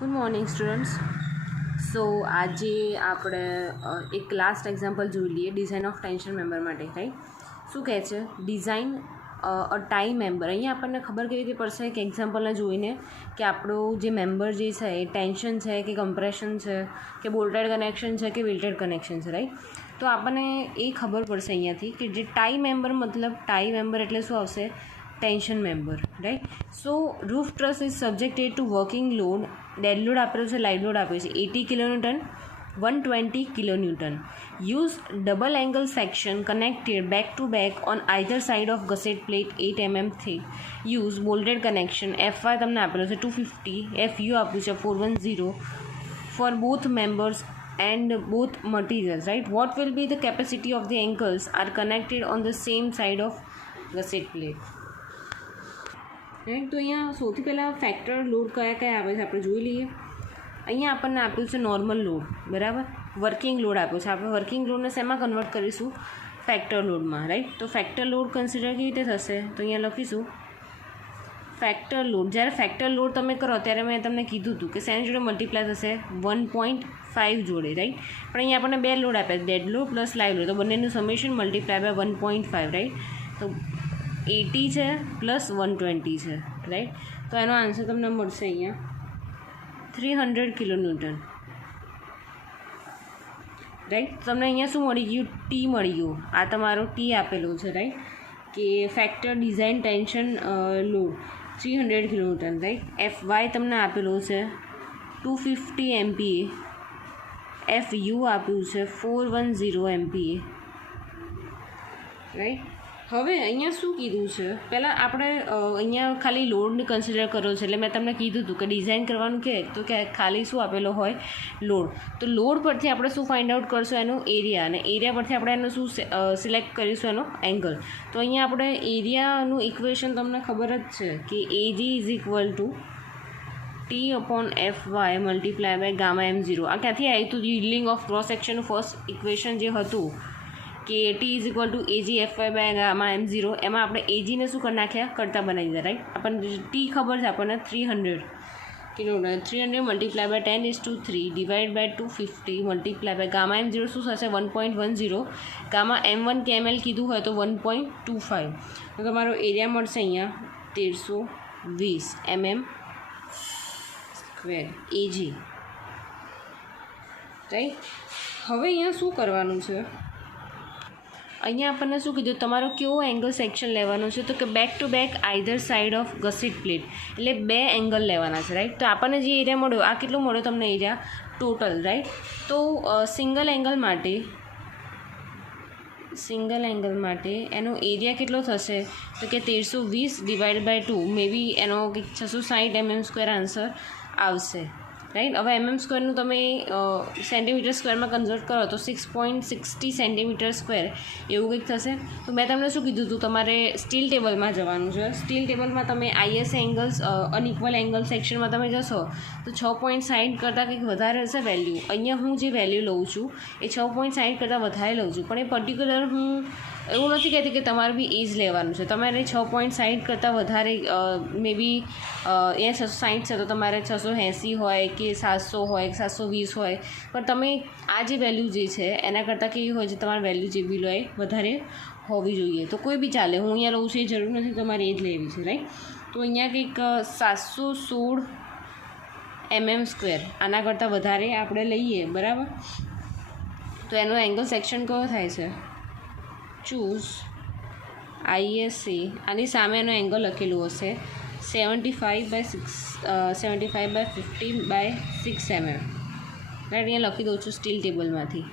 Good morning students. સો આજે આપણે એક લાસ્ટ એક્ઝામ્પલ જોઈ લઈએ ડિઝાઇન ઓફ ટેન્શન મેમ્બર માટે. રાઈટ, શું કહે છે? ડિઝાઇન અ ટાઈ મેમ્બર. અહીંયા આપણને ખબર કેવી રીતે પડશે કે એક્ઝામ્પલને જોઈને કે આપણો જે મેમ્બર જે છે એ ટેન્શન છે કે કમ્પ્રેશન છે કે બોલ્ટેડ કનેક્શન છે કે વેલ્ટેડ કનેક્શન છે. રાઈટ, તો આપણને એ ખબર પડશે અહીંયાથી કે જે ટાઈ મેમ્બર મતલબ ટાઈ મેમ્બર એટલે શું આવશે? Tension member. Right, so roof truss is subjected to working load. Dead load આપેલો છે, લાઇવ લોડ આપ્યો છે 80 kilonewton, 120 kilonewton. Use double angle section connected back to back on either side of gusset plate 8 mm thick. Use bolted connection. Fy તમને આપેલો છે 250, Fu આપ્યું છે 410 for both members and both materials. Right, what will be the capacity of the angles are connected on the same side of gusset plate. Right, તો અહીંયા સૌથી પહેલાં factor load કયા કયા આવે છે આપણે જોઈ લઈએ. અહીંયા આપણને આપ્યું છે નોર્મલ લોડ, બરાબર. વર્કિંગ લોડ આપ્યો છે. આપણે વર્કિંગ લોડને શેમાં કન્વર્ટ કરીશું? ફેક્ટર લોડમાં. રાઈટ, તો ફેક્ટર લોડ કન્સિડર કેવી રીતે થશે? તો અહીંયા લખીશું ફેક્ટર લોડ. જ્યારે ફેક્ટર લોડ તમે કરો ત્યારે મેં તમને કીધું હતું કે શેની જોડે મલ્ટીપ્લાય થશે? 1.5 જોડે. રાઈટ, પણ અહીંયા આપણને બે લોડ આપ્યા, dead load plus live load, તો બંનેનું સમેશન મલ્ટીપ્લાય બાય 1.5. રાઈટ, તો 80 છે પ્લસ 120 છે. રાઈટ, તો એનો આન્સર તમને મળશે અહીંયા 300 કિલોન્યુટન. રાઈટ, તમને અહીંયા શું મળી ગયું? ટી મળી ગયું. આ તમારો ટી આપેલો છે. રાઈટ, કે factor design tension load 300 kilonewton. Right, F Y તમને આપેલો છે 250 MPa, એફ યુ આપ્યું છે 410 MPa. રાઈટ, હવે અહીંયા શું કીધું છે? પહેલાં આપણે અહીંયા ખાલી લોડને કન્સિડર કર્યો છે, એટલે મેં તમને કીધું હતું કે ડિઝાઇન કરવાનું તો કે ખાલી શું આપેલો હોય? લોડ. તો લોડ પરથી આપણે શું ફાઇન્ડ આઉટ કરશું? એનો એરિયા, અને એરિયા પરથી આપણે એનો શું સિલેક્ટ કરીશું? એનો એંગલ. તો અહીંયા આપણે એરિયાનું ઇક્વેશન તમને ખબર જ છે કે AG is equal to T upon F Y multiply by gamma M0. આ ક્યાંથી આવ્યું હતું? યીલ્ડિંગ ઓફ ક્રોસ સેક્શનનું ફર્સ્ટ ઇક્વેશન જે હતું કે T is equal to AG F Y by gamma M0, એમાં આપણે એજીને શું કરી નાખ્યા? કરતા બનાવી દીધા. રાઈટ, આપણને ટી ખબર છે આપણને 300 kilonewton. 300 multiply by 10⁻³ divide by 250 multiply by gamma M0 શું થશે? 1.10. ગામા M1 કે ML કીધું હોય તો 1.25. તો તમારો એરિયા મળશે અહીંયા 1320 mm સ્ક્વેર એજી. રાઈટ, હવે અહીંયા શું કરવાનું છે? અહીંયા આપણને શું કીધું? તમારો કેવો એંગલ સેક્શન લેવાનો છે? તો કે back to back either side of gusset plate, એટલે બે એંગલ લેવાના છે. રાઈટ, તો આપણને જે એરિયા મળ્યો, આ કેટલો મળ્યો તમને એરિયા ટોટલ? રાઈટ, તો સિંગલ એંગલ માટે એનો એરિયા કેટલો થશે? તો કે 1320 ડિવાઈડ બાય 2, મે બી એનો કંઈક 660 mm² આન્સર આવશે. રાઈટ, હવે mm² તમે સેન્ટીમીટર સ્ક્વેરમાં કન્વર્ટ કરો તો 6.60 cm² એવું કંઈક થશે. તો મેં તમને શું કીધું હતું? તમારે સ્ટીલ ટેબલમાં જવાનું છે. સ્ટીલ ટેબલમાં તમે આઈએસ એંગલ્સ અનઇક્વલ એંગલ સેક્શનમાં તમે જશો તો 6.60 કરતાં કંઈક વધારે હશે વેલ્યુ. અહીંયા હું જે વેલ્યુ લઉં છું એ 6.60 કરતાં વધારે લઉં છું, પણ એ પર્ટિક્યુલર હું એવું નથી કહેતી કે તમારે બી એ જ લેવાનું છે. તમારે 6.60 કરતાં વધારે મે બી એ 660 છે તો તમારે 680 હોય કે 700 હોય કે 720 હોય, પણ તમે આ જે વેલ્યુ જે છે એના કરતાં કેવી હોય છે? તમારી વેલ્યુ જે બી લો એ વધારે હોવી જોઈએ. તો કોઈ બી ચાલે, હું અહીંયા લઉં છું એ જરૂર નથી તમારે એ જ લેવી છે. રાઈટ, તો અહીંયા કંઈક 716 mm², આના કરતાં વધારે આપણે લઈએ, બરાબર. તો એનો એંગલ સેક્શન કયો થાય છે? Choose ISA. આની સામે એનો એંગલ લખેલું હશે 75/50/6 mm. રાઈટ, અહીંયા લખી દઉં છું સ્ટીલ ટેબલમાંથી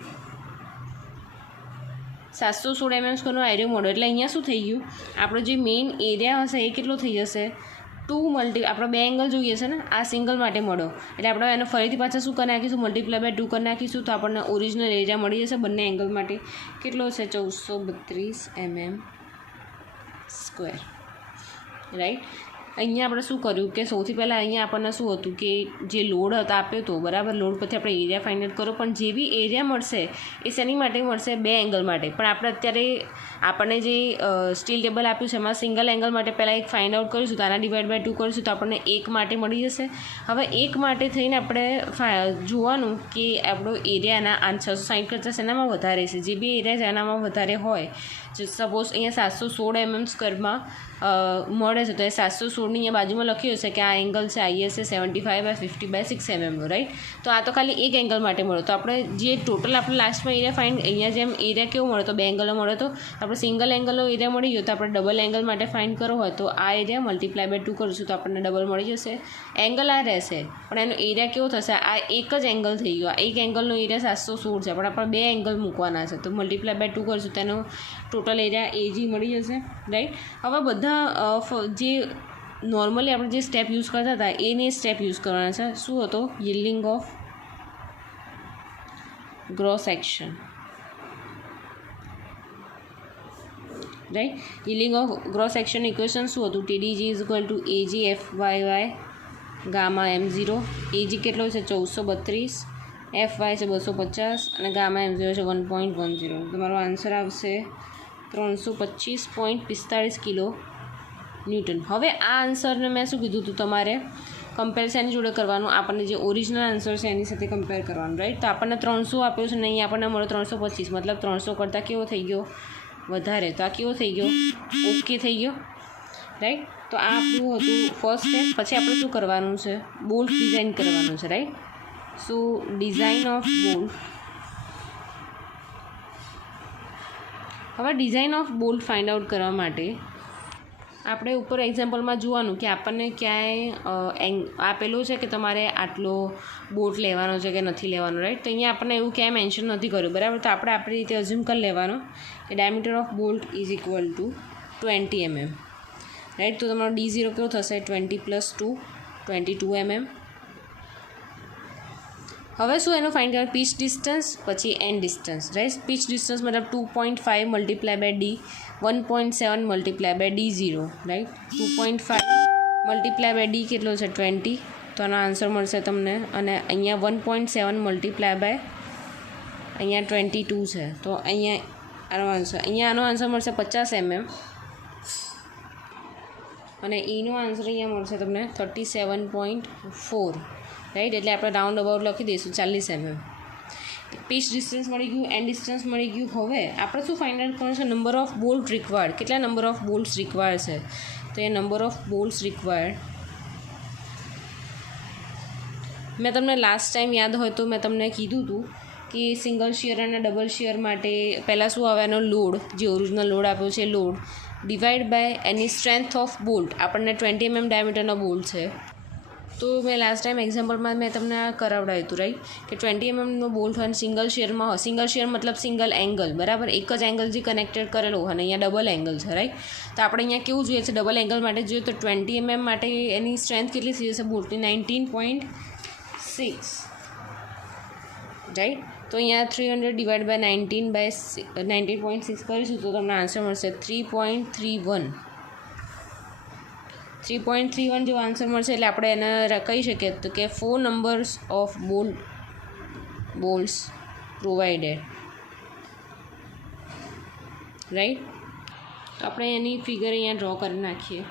716 mm² આઈડિયો મળ્યો. એટલે અહીંયા શું થઈ ગયું? આપણો જે મેઇન એરિયા હશે એ કેટલો થઈ જશે? 2 આપણે બે એંગલ જોઈએ છે ને, આ સિંગલ માટે મળ્યો એટલે આપણે એને ફરીથી પાછા શું કરી નાખીશું? મલ્ટીપ્લાય બાય 2 કરી નાખીશું, તો આપણને ઓરિજિનલ એરિયા મળી જશે બંને એંગલ માટે. કેટલો છે? 1432 mm². રાઈટ, અહીંયા આપણે શું કર્યું કે સૌથી પહેલાં અહીંયા આપણને શું હતું કે જે લોડ હતા આપ્યો હતો બરાબર, લોડ પરથી આપણે એરિયા ફાઇન્ડ આઉટ કરો, પણ જે બી એરિયા મળશે એ શેની માટે મળશે? 2 એંગલ માટે. પણ આપણે અત્યારે આપણને જે સ્ટીલ ટેબલ આપ્યું છે એમાં સિંગલ એંગલ માટે પહેલાં એક ફાઇન્ડ આઉટ કરીશું, તો આના ડિવાઈડ બાય 2 કરીશું તો આપણને 1 માટે મળી જશે. હવે 1 માટે થઈને આપણે જોવાનું કે આપણો એરિયાના 660 કરતાં શેનામાં વધારે છે, જે બી એરિયા છે એનામાં વધારે હોય. સપોઝ અહીંયા 716 mm સ્ક્વેરમાં મળે છે, તો એ 716ની અહીંયા બાજુમાં લખ્યું હશે કે આ એંગલ છે ISA 75/50/6 mm, રાઈટ. તો આ તો ખાલી એક એંગલ માટે મળ્યો. તો આપણે જે ટોટલ આપણે લાસ્ટમાં એરિયા ફાઇન્ડ, અહીંયા જેમ એરિયા કેવો મળે તો 2 એંગલો મળે, તો આપણે સિંગલ એંગલનો એરિયા મળી ગયો, તો આપણે ડબલ એંગલ માટે ફાઇન્ડ કરવો હોય તો આ એરિયા મલ્ટીપ્લાય બાય 2 કરીશું તો આપણને ડબલ મળી જશે. એંગલ આ રહેશે પણ એનો એરિયા કેવો થશે? આ એક જ એંગલ થઈ ગયો. આ એક એંગલનો એરિયા 716 છે, પણ આપણે 2 એંગલ મૂકવાના છે, તો મલ્ટીપ્લાય બાય 2 કરીશું તેનો ટોટલ એરિયા AG મળી જશે, રાઈટ. હવે બધા જે નોર્મલી આપણે જે સ્ટેપ યુઝ કરતા હતા એને સ્ટેપ યુઝ કરવાના છે. શું હતો? Yielding of gross section, right. Yielding of gross section equation શું હતું? TDG = AG FYY gamma M0. AG કેટલો છે? 1432, FY છે 250 અને ગામા M0 છે 1.10. તમારો આન્સર આવશે 325.45 કિલો ન્યૂટન. હવે આ આન્સરને મેં શું કીધું હતું તમારે કમ્પેર શેની જોડે કરવાનું? આપણને જે ઓરિજિનલ આન્સર છે એની સાથે કમ્પેર કરવાનું, રાઈટ. તો આપણને 300 આપ્યો છે ને અહીં આપણને મળ્યો 325, મતલબ 300 કરતાં કેવો થઈ ગયો? વધારે. તો આ કેવો થઈ ગયો? ઓકે થઈ ગયો, રાઈટ. તો આ આપણું હતું ફર્સ્ટ સ્ટેપ. પછી આપણે શું કરવાનું છે? બોલ્ટ ડિઝાઇન કરવાનું છે, right. So design of bolt. હવે design of bolt find out કરવા માટે આપણે ઉપર એક્ઝામ્પલમાં જોવાનું કે આપણને ક્યાંય આપેલું છે કે તમારે આટલો બોલ્ટ લેવાનો છે કે નથી લેવાનો, રાઈટ. તો અહીંયા આપણને એવું ક્યાંય મેન્શન નથી કર્યું, બરાબર. તો આપણે આપણી રીતે અઝ્યુમ કરી લેવાનો કે diameter of bolt is equal two 20 mm, right. તો તમારો D0 કેવો થશે? 20 + 2 22 mm. હવે શું એનું ફાઇન્ડ કરવાનું? પીચ ડિસ્ટન્સ પછી end distance, right. Pitch distance મતલબ 2.5 × D, 1.7 × D0, રાઈટ. 2.5 × D કેટલો છે? 20. તો આનો આન્સર મળશે તમને. અને અહીંયા 1.7 × અહીંયા 22 છે, તો આનો આન્સર મળશે 50 mm. અને એનો આન્સર અહીંયા મળશે તમને 37.4, રાઈટ. એટલે આપણે રાઉન્ડ અબાઉટ લખી દઈશું 40 mm. પીચ ડિસ્ટન્સ મળી ગયું, એન્ડ ડિસ્ટન્સ મળી ગયું. હવે આપણે શું ફાઇન્ડ આઉટ કરવાનું છે? Number of bolt required. કેટલા નંબર ઓફ બોલ્ટ્સ રિક્વાયર્ડ છે? તો એ નંબર ઓફ બોલ્ટ્સ રિક્વાયર્ડ મેં તમને લાસ્ટ ટાઈમ યાદ હોય તો મેં તમને કીધું હતું કે સિંગલ શિયર અને ડબલ શિયર માટે પહેલાં શું આવે? એનો લોડ, જે ઓરિજિનલ લોડ આપ્યો છે લોડ ડિવાઈડ બાય એની સ્ટ્રેન્થ ઓફ બોલ્ટ. આપણને 20 mm ડાયામીટરનો બોલ્ટ છે, તો મેં લાસ્ટ ટાઈમ એક્ઝામ્પલમાં મેં તમને આ કરાવડાવ્યું હતું, રાઈટ. કે 20 mm બોલ્ટ હોય સિંગલ શિયરમાં હોય. સિંગલ શિયર મતલબ સિંગલ એંગલ, બરાબર. એક જ એંગલ જે કનેક્ટેડ કરેલો હોય અને અહીંયા ડબલ એંગલ છે, રાઈટ. તો આપણે અહીંયા કેવું જોઈએ છે? ડબલ એંગલ માટે જોઈએ તો 20 mm માટે એની સ્ટ્રેન્થ કેટલી થઈ જશે બોલ્ટની? 19.6, રાઈટ. તો અહીંયા 300 / 19.6 કરીશું તો તમને આન્સર મળશે 3.31. 3.31 જેવો આન્સર મળશે. એટલે આપણે એને કહી શકીએ તો કે 4 numbers of bolts provided, right. તો આપણે એની ફિગર અહીંયા ડ્રો કરી નાખીએ.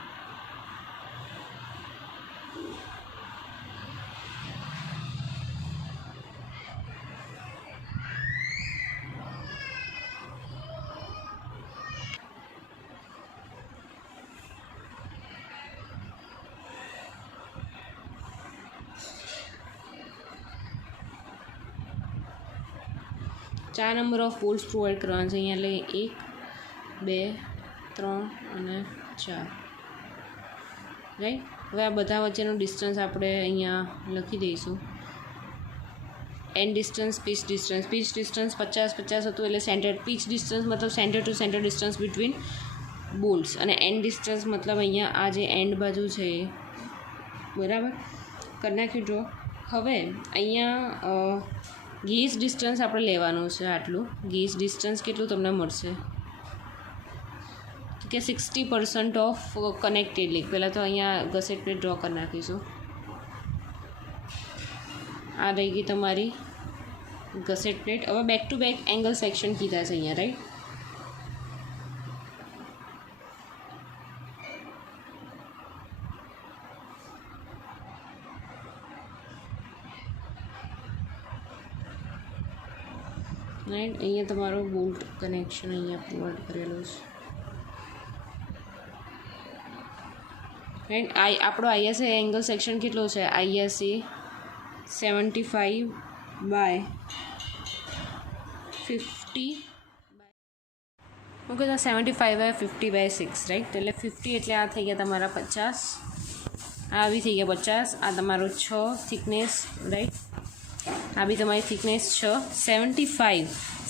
ચાર નંબર ઓફ બોલ્ટ્સ પ્રોવાઈડ કરવાના છે અહીંયા. એટલે 1 2 3 અને 4, રાઈટ. હવે આ બધા વચ્ચેનું ડિસ્ટન્સ આપણે અહીંયા લખી દઈશું. End distance, pitch distance. Pitch distance 50 50 હતું, એટલે સેન્ટર. પીચ ડિસ્ટન્સ મતલબ centre to centre distance between bolts. અને એન્ડ ડિસ્ટન્સ મતલબ અહીંયા આ જે એન્ડ બાજુ છે એ, બરાબર. કરી નાખ્યું ડ્રો. હવે અહીંયા ગેજ ડિસ્ટન્સ આપણે લેવાનું છે આટલું. ગેજ ડિસ્ટન્સ કેટલું તમને મળશે? તો કે 60% ઓફ કનેક્ટેડ લેગ. પહેલાં તો અહીંયા ગસેટ પ્લેટ ડ્રો કરી નાખીશું. આ રહી ગઈ તમારી ગસેટ પ્લેટ. હવે back to back angle section કીધા છે અહીંયા, રાઈટ. રાઈટ, અહીંયા તમારો બોલ્ટ કનેક્શન અહીંયા પ્રોવાઈડ કરેલો છે. રાઈટ, આપણો આઈએસએ એંગલ સેક્શન કેટલો છે? આઈએસએ 75/50. ઓકે, તો 75/50/6, રાઈટ. એટલે 50 એટલે આ થઈ ગયા તમારા 50, આ બી થઈ ગયા 50, આ તમારો 6 થિકનેસ, રાઈટ. આ બી તમારી થિકનેસ 6.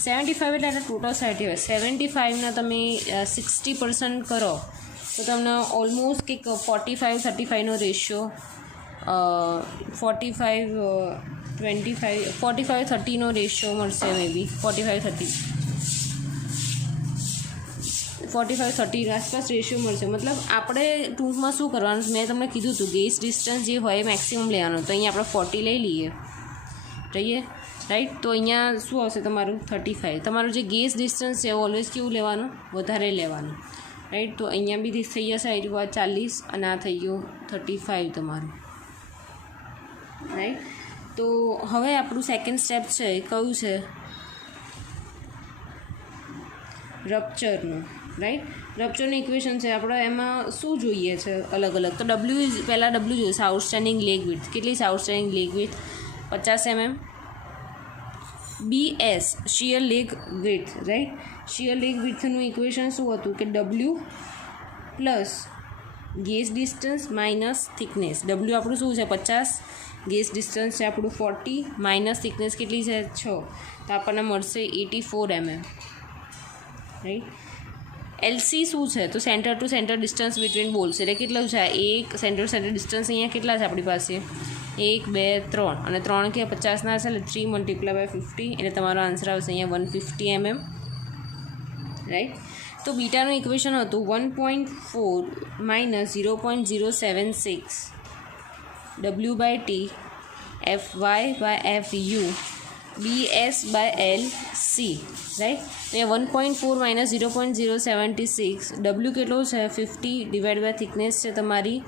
75 એટલે ટોટલ સાઈડ હોય. 75ના તમે 60% કરો તો તમને ઓલમોસ્ટ કંઈક 45-35નો રેશિયો, 45-30નો રેશિયો મળશે. મે બી 45-30 આસપાસ રેશિયો મળશે. મતલબ આપણે ટૂંકમાં શું કરવાનું, મેં તમને કીધું હતું ગેજ ડિસ્ટન્સ જે હોય મેક્સિમમ લેવાનું. તો અહીંયા આપણે 40 લઈ લઈએ, રાઈટ. તો અહીંયા શું આવશે તમારું 35. તમારું જે ગેજ ડિસ્ટન્સ છે ઓલવેઝ કેવું લેવાનું? વધારે લેવાનું, રાઈટ. તો અહીંયા બી થઈ જશે આ 40 અને આ થઈ ગયું 35 તમારું, રાઈટ. તો હવે આપણું સેકન્ડ સ્ટેપ છે એ કયું છે? રપ્ચરનું, રાઈટ. રપ્ચરનું ઇક્વેશન છે આપણે. એમાં શું જોઈએ છે અલગ અલગ? તો પહેલાં ડબલ્યુ જોઈશે, આઉટસ્ટેન્ડિંગ લેગ વિડ્થ. કેટલી છે outstanding leg width? 50 mm. BS shear leg width, right. Shear leg વિડ્થનું ઇક્વેશન શું હતું? કે W plus gauge distance minus thickness. W આપણું શું છે? 50. ગેજ ડિસ્ટન્સ છે આપણું 40 માઇનસ થિકનેસ કેટલી છે? 6. તો આપણને મળશે 84 mm, રાઈટ. LC શું છે? તો centre to centre distance between balls. એટલે કેટલું છે? એક સેન્ટર ટુ સેન્ટર ડિસ્ટન્સ અહીંયા કેટલા છે આપણી પાસે? 1 2 3 અને 3 કે 50ના હશે એટલે 3 × 50 એટલે તમારો આન્સર આવશે અહીંયા 150 mm, રાઈટ. તો બીટાનું ઇક્વેશન હતું 1.4 - 0.076 W/T Fy/Fu BS/LC, રાઈટ. અહીંયા 1.4 - 0.076 W કેટલો છે? 50 ડિવાઈડ બાય થિકનેસ છે તમારી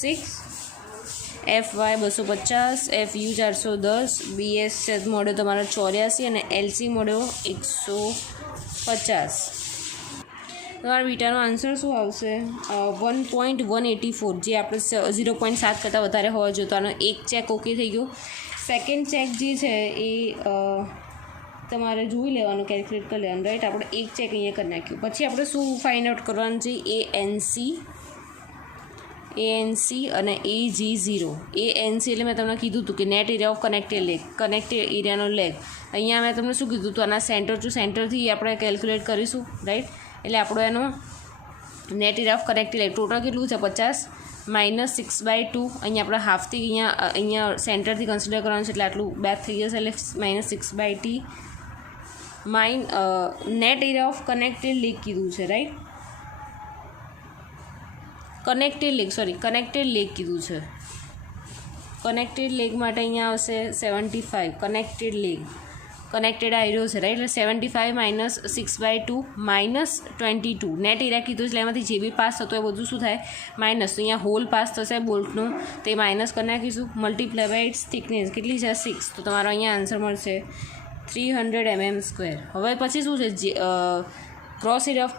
6, FY 250, FU 410, BS છે મળ્યો તમારો 84 અને LC મળ્યો 150. તમારા બીટાનો આન્સર શું આવશે? 1.184, જે આપણે 0.7 કરતાં વધારે હોવા જોઈએ. તો આનો એક ચેક ઓકે થઈ ગયો. સેકન્ડ ચેક જે છે એ તમારે જોઈ લેવાનું, કેલ્ક્યુલેટ કરી લેવાનું, રાઈટ. આપણે એક ચેક અહીંયા કરી નાખ્યું. પછી આપણે શું ફાઇન્ડ આઉટ કરવાનું છે? ANC અને AG0. ANC એટલે મેં તમને કીધું હતું કે net area of connected leg, connected એરિયાનો લેગ. અહીંયા મેં તમને શું કીધું હતું? આના સેન્ટર ટુ સેન્ટરથી આપણે કેલ્ક્યુલેટ કરીશું, રાઈટ. એટલે આપણો એનો net area of connected leg total કેટલું છે? 50 માઇનસ 6/2. અહીંયા આપણે હાફથી અહીંયા સેન્ટરથી કન્સિડર કરવાનું છે એટલે આટલું બેક થઈ જશે એટલે -6/T net area of connected leg કીધું છે, રાઈટ. કનેક્ટેડ લેગ કીધું છે. કનેક્ટેડ લેગ માટે અહીંયા આવશે 75. કનેક્ટેડ આયરો છે, રાઈટ. એટલે 75 - 6/2 -22 નેટ એરિયા કીધું એટલે એમાંથી જે બી પાસ થતો એ બધું શું થાય? માઇનસ. તો અહીંયા હોલ પાસ થશે બોલ્ટનું, તે માઇનસ કરી નાખીશું. મલ્ટીપ્લાય બાય ઇટ્સ થિકનેસ કેટલી છે? 6. તો તમારો અહીંયા આન્સર મળશે 300 mm². હવે પછી શું છે? Cross area of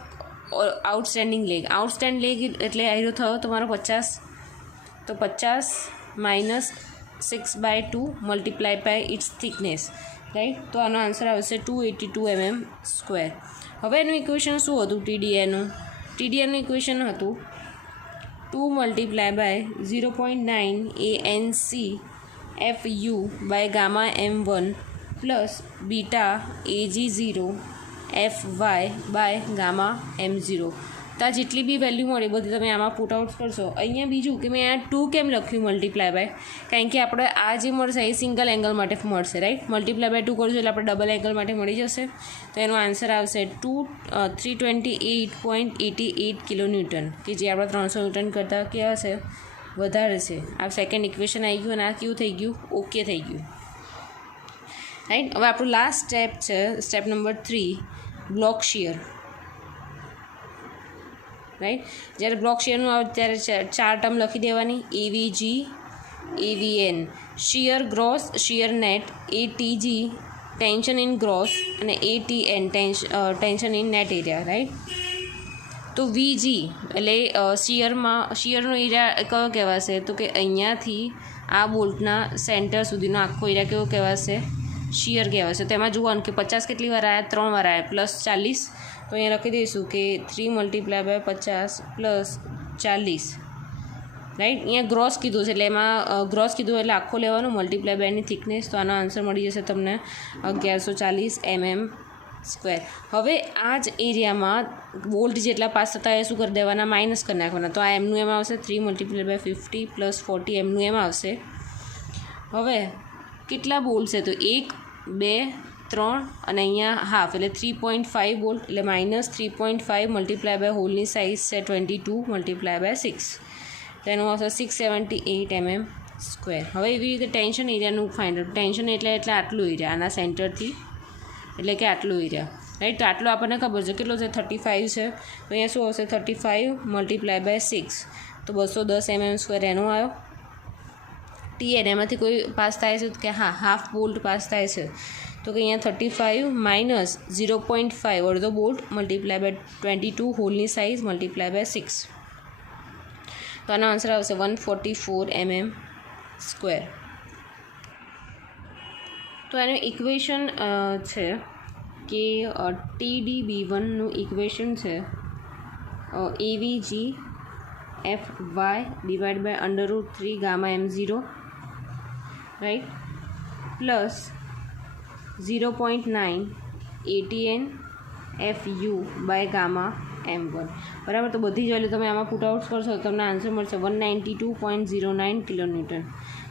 outstanding leg. Outstanding leg એટલે આયરો થયો તમારો 50. તો 50 - 6/2 multiply by its thickness, right. તો આનો આન્સર આવશે 282 mm². હવે એનું ઇક્વેશન શું હતું? TDNનું ઇક્વેશન હતું 2 × 0.9 ANC FU / Γ_m1 plus beta AG0 FY / Γ_m0. તો આ જેટલી બી વેલ્યુ મળે બધી તમે આમાં પુટ આઉટ કરશો. અહીંયા બીજું કે મેં આ 2 કેમ લખ્યું મલ્ટીપ્લાય બાય, કારણ કે આપણે આ જે મળશે એ સિંગલ એંગલ માટે મળશે, રાઈટ. મલ્ટીપ્લાય બાય 2 કરશું એટલે આપણે ડબલ એંગલ માટે મળી જશે. તો એનો આન્સર આવશે 328.88 કિલોન્યુટન, કે જે આપણા 300 ન્યૂટન કરતાં કેવા છે, વધારે છે. આ સેકન્ડ ઇક્વેશન આવી ગયું અને આ કેવું થઈ ગયું, ઓકે થઈ ગયું, રાઈટ. હવે આપણું લાસ્ટ સ્ટેપ છે step number 3, block shear, right. જ્યારે બ્લોક શિયરનું આવે ત્યારે 4 ટર્મ લખી દેવાની, AVG, AVN, shear gross, shear net, ATG, tension in gross, અને ATN, tension in net area, right. તો VG એટલે શિયરનો એરિયા કયો કહેવાશે, તો કે અહીંયાથી આ બોલ્ટના સેન્ટર સુધીનો આખો એરિયા કેવો કહેવાશે, શિયર કહેવાશે. તો એમાં જોવાનું કે 50 કેટલી વાર આવ્યા, 3 વાર આવ્યા, પ્લસ 40. તો અહીંયા લખી દઈશું કે 3 × 50 પ્લસ 40, રાઈટ. અહીંયા ગ્રોસ કીધું છે એટલે એમાં ગ્રોસ કીધું એટલે આખો લેવાનો, મલ્ટીપ્લાય બાયની થિકનેસ. તો આનો આન્સર મળી જશે તમને 1140 mm². હવે આ જ એરિયામાં બોલ્ટ જેટલા પાસ થતા એ શું કરી દેવાના, માઇનસ કરી નાખવાના. તો આ એમનું એમ આવશે 3 × 50 પ્લસ 40 એમનું એમ આવશે. હવે કેટલા બોલ્ટ છે, તો 1, 2, 3 અને અહીંયા હાફ એટલે 3.5 બોલ્ટ, એટલે -3.5 મલ્ટીપ્લાય બાય હોલની સાઇઝ છે 22 મલ્ટીપ્લાય બાય 6, તો એનું આવશે 678 mm². હવે એવી રીતે ટેન્શન એરિયાનું ફાઇન્ડ આઉટ. ટેન્શન એટલે આટલું એરિયા આના સેન્ટરથી, એટલે કે આટલું એરિયા, રાઈટ. તો આટલું આપણને ખબર છે કેટલો છે, 35 છે. તો અહીંયા શું આવશે, 35 મલ્ટીપ્લાય બાય 6, તો 210 mm² એનો આવ્યો. TN એમાંથી કોઈ પાસ થાય છે કે હા, હાફ બોલ્ટ પાસ થાય છે. તો કે અહીંયા 35 માઇનસ 0.5 અડધો બોલ્ટ મલ્ટીપ્લાય બાય 22 હોલની સાઇઝ મલ્ટીપ્લાય બાય 6, તો આનો આન્સર આવશે 144 mm². તો એનું ઇક્વેશન છે કે TDB1નું ઇક્વેશન છે AVG FY divide by √3 gamma M0, right, plus 0.9 ATN FU by gamma M1, બરાબર. તો બધી જ વેલ્યુ તમે આમાં પુટ આઉટ કરશો તો તમને આન્સર મળશે 192.09 કિલોન્યુટન.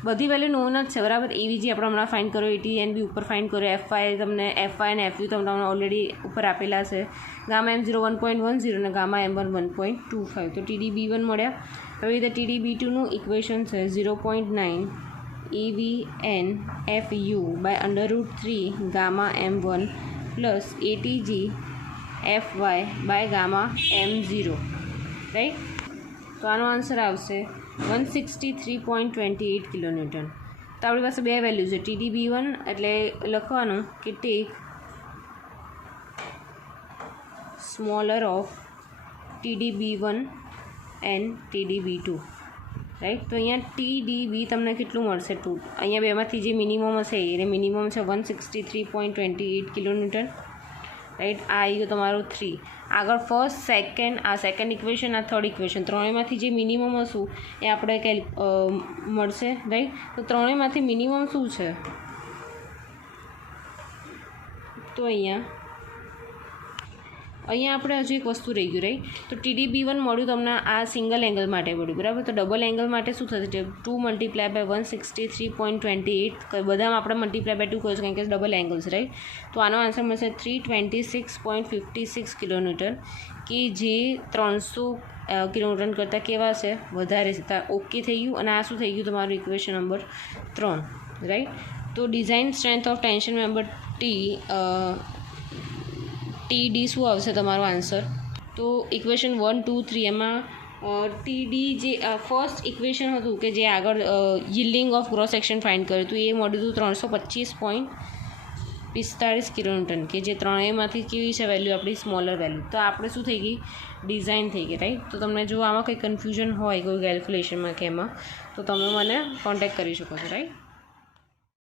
બધી વેલ્યુ નોન જ છે, બરાબર. AVG આપણે હમણાં ફાઇન્ડ કર્યો, ATN બી ઉપર ફાઇન્ડ કર્યો, FY અને FU તમને ઓલરેડી ઉપર આપેલા છે. ગામા M0 1.10 અને ગામા M1 1.25, તો TDB1 મળ્યા. હવે રીતે TDB2નું ઇક્વેશન છે 0.9 AVN FU by √3 gamma M1 plus ATG FY by gamma M0, right. તો આનો આન્સર આવશે 163.28 કિલોન્યુટન. તો આપણી પાસે બે વેલ્યુ છે. TDB1 એટલે લખવાનું કે take smaller of TDB1 and TDB2, right. તો અહીંયા TDB તમને કેટલું મળશે, 2. અહીંયા બેમાંથી જે મિનિમમ હશે એને મિનિમમ છે 163.28 કિલોન્યુટન, રાઈટ. આ આવી ગયું તમારું 3. આગળ ફર્સ્ટ, સેકન્ડ, આ સેકન્ડ ઇક્વેશન, આ થર્ડ ઇક્વેશન, ત્રણેયમાંથી જે મિનિમમ હશું એ આપણે મળશે, રાઈટ. તો ત્રણેયમાંથી મિનિમમ શું છે, તો અહીંયા આપણે હજુ એક વસ્તુ રહી ગયું, રાઈટ. તો TDB1 મળ્યું તમને આ સિંગલ એંગલ માટે મળ્યું, બરાબર. તો ડબલ એંગલ માટે શું થશે, 2 મલ્ટીપ્લાય બાય 163.28, બધામાં આપણે મલ્ટીપ્લાય બાય 2 કરીશું કારણ કે ડબલ એંગલ્સ, રાઈટ. તો આનો આન્સર મળશે 326.56 કિલોન્યુટન, કે જે 300 કિલોન્યુટન કરતાં કેવા છે, વધારે છે. ઓકે થઈ ગયું. અને આ શું થઈ ગયું તમારું ઇક્વેશન નંબર 3, રાઈટ. તો design strength of tension member TD શું આવશે તમારો આન્સર, તો ઇક્વેશન 1, 2, 3 એમાં TD જે ફર્સ્ટ ઇક્વેશન હતું કે જે આગળ yielding of cross section find કર્યું હતું એ મળ્યું હતું 325.45 કિલોન્યુટન, કે જે ત્રણેયમાંથી કેવી છે વેલ્યુ, આપણી સ્મોલર વેલ્યુ. તો આપણે શું થઈ ગઈ, ડિઝાઇન થઈ ગઈ, રાઈટ. તો તમને જો આમાં કંઈ કન્ફ્યુઝન હોય કોઈ કેલ્ક્યુલેશનમાં કે એમાં, તો તમે મને કોન્ટેક્ટ કરી શકો છો, રાઈટ.